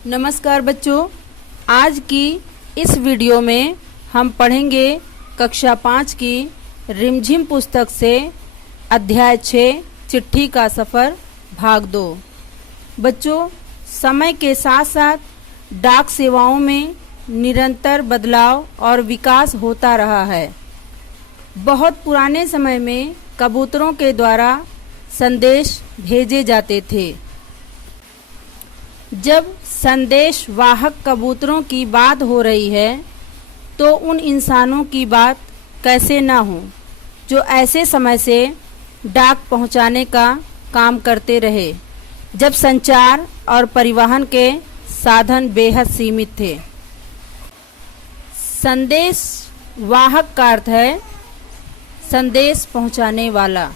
नमस्कार बच्चों, आज की इस वीडियो में हम पढ़ेंगे कक्षा 5 की रिमझिम पुस्तक से अध्याय 6 चिट्ठी का सफ़र भाग 2। बच्चों, समय के साथ साथ डाक सेवाओं में निरंतर बदलाव और विकास होता रहा है। बहुत पुराने समय में कबूतरों के द्वारा संदेश भेजे जाते थे। जब संदेश वाहक कबूतरों की बात हो रही है तो उन इंसानों की बात कैसे ना हो जो ऐसे समय से डाक पहुंचाने का काम करते रहे जब संचार और परिवहन के साधन बेहद सीमित थे। संदेश वाहक का अर्थ है संदेश पहुंचाने वाला।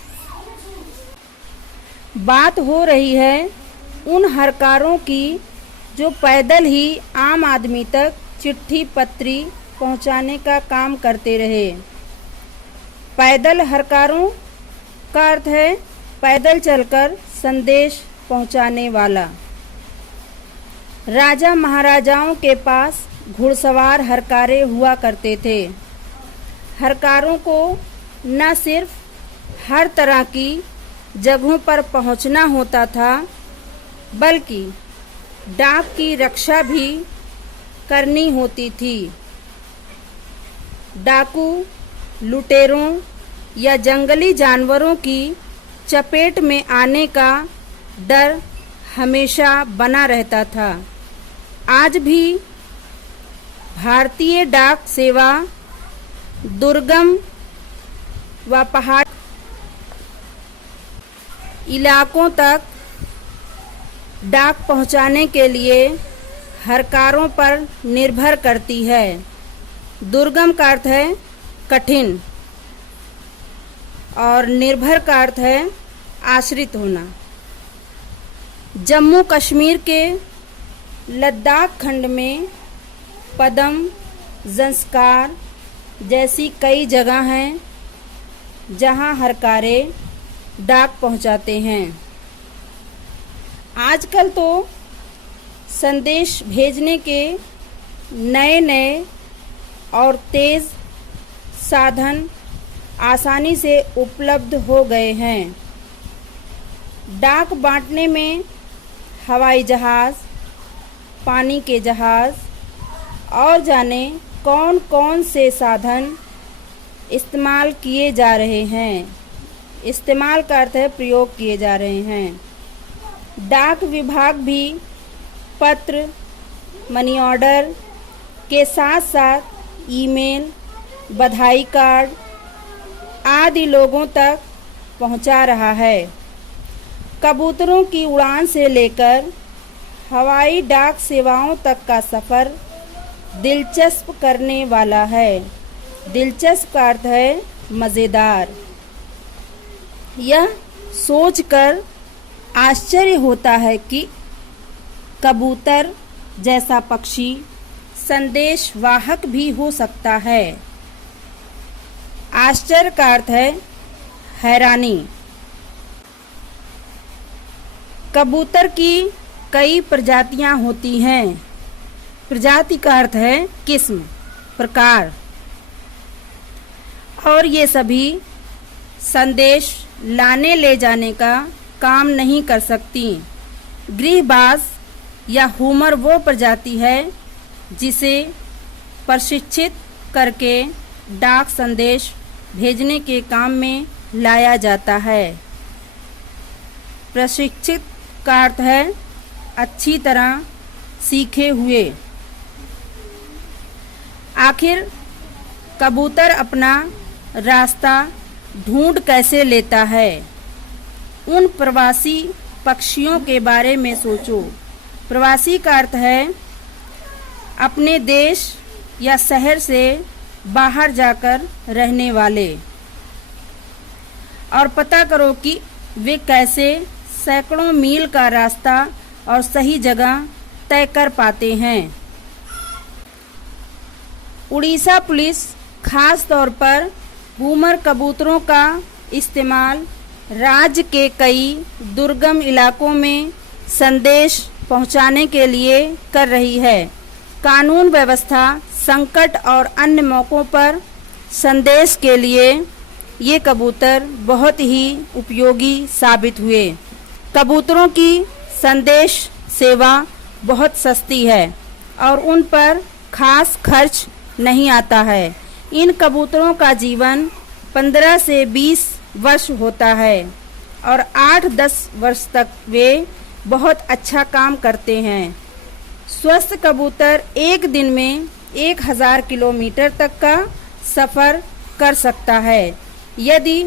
बात हो रही है उन हरकारों की जो पैदल ही आम आदमी तक चिट्ठी पत्री पहुंचाने का काम करते रहे। पैदल हरकारों का अर्थ है पैदल चलकर संदेश पहुंचाने वाला। राजा महाराजाओं के पास घुड़सवार हरकारे हुआ करते थे। हरकारों को न सिर्फ हर तरह की जगहों पर पहुंचना होता था बल्कि डाक की रक्षा भी करनी होती थी। डाकू लुटेरों या जंगली जानवरों की चपेट में आने का डर हमेशा बना रहता था। आज भी भारतीय डाक सेवा दुर्गम व पहाड़ी इलाकों तक डाक पहुंचाने के लिए हरकारों पर निर्भर करती है। दुर्गम का अर्थ है कठिन और निर्भर का अर्थ है आश्रित होना। जम्मू कश्मीर के लद्दाख खंड में पदम, ज़ंस्कार जैसी कई जगह हैं जहां हरकारे डाक पहुंचाते हैं। आजकल तो संदेश भेजने के नए नए और तेज़ साधन आसानी से उपलब्ध हो गए हैं। डाक बांटने में हवाई जहाज़, पानी के जहाज़ और जाने कौन कौन से साधन इस्तेमाल किए जा रहे हैं। इस्तेमाल का अर्थ है प्रयोग किए जा रहे हैं। डाक विभाग भी पत्र, मनी ऑर्डर के साथ साथ ईमेल, बधाई कार्ड आदि लोगों तक पहुंचा रहा है। कबूतरों की उड़ान से लेकर हवाई डाक सेवाओं तक का सफ़र दिलचस्प करने वाला है। दिलचस्प का अर्थ है मज़ेदार। यह सोचकर आश्चर्य होता है कि कबूतर जैसा पक्षी संदेश वाहक भी हो सकता है। आश्चर्य का अर्थ है हैरानी। कबूतर की कई प्रजातियां होती हैं। प्रजाति का अर्थ है किस्म, प्रकार, और ये सभी संदेश लाने ले जाने का काम नहीं कर सकती। गृहबाज या हुमर वो प्रजाति है जिसे प्रशिक्षित करके डाक संदेश भेजने के काम में लाया जाता है। प्रशिक्षित का अर्थ है अच्छी तरह सीखे हुए। आखिर कबूतर अपना रास्ता ढूंढ कैसे लेता है? उन प्रवासी पक्षियों के बारे में सोचो। प्रवासी का अर्थ है अपने देश या शहर से बाहर जाकर रहने वाले। और पता करो कि वे कैसे सैकड़ों मील का रास्ता और सही जगह तय कर पाते हैं। उड़ीसा पुलिस खास तौर पर बूमर कबूतरों का इस्तेमाल राज्य के कई दुर्गम इलाकों में संदेश पहुंचाने के लिए कर रही है। कानून व्यवस्था, संकट और अन्य मौकों पर संदेश के लिए ये कबूतर बहुत ही उपयोगी साबित हुए। कबूतरों की संदेश सेवा बहुत सस्ती है और उन पर खास खर्च नहीं आता है। इन कबूतरों का जीवन 15 से 20 वर्ष होता है और 8-10 वर्ष तक वे बहुत अच्छा काम करते हैं। स्वस्थ कबूतर एक दिन में 1000 किलोमीटर तक का सफ़र कर सकता है। यदि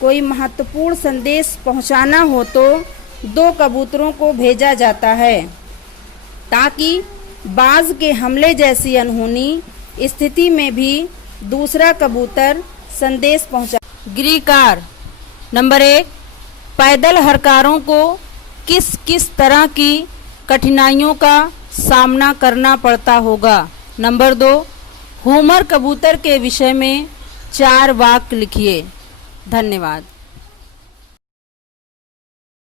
कोई महत्वपूर्ण संदेश पहुंचाना हो तो 2 कबूतरों को भेजा जाता है ताकि बाज के हमले जैसी अनहोनी स्थिति में भी दूसरा कबूतर संदेश पहुंचा। गृहकार नंबर 1, पैदल हरकारों को किस किस तरह की कठिनाइयों का सामना करना पड़ता होगा। नंबर 2, हूमर कबूतर के विषय में 4 वाक्य लिखिए। धन्यवाद।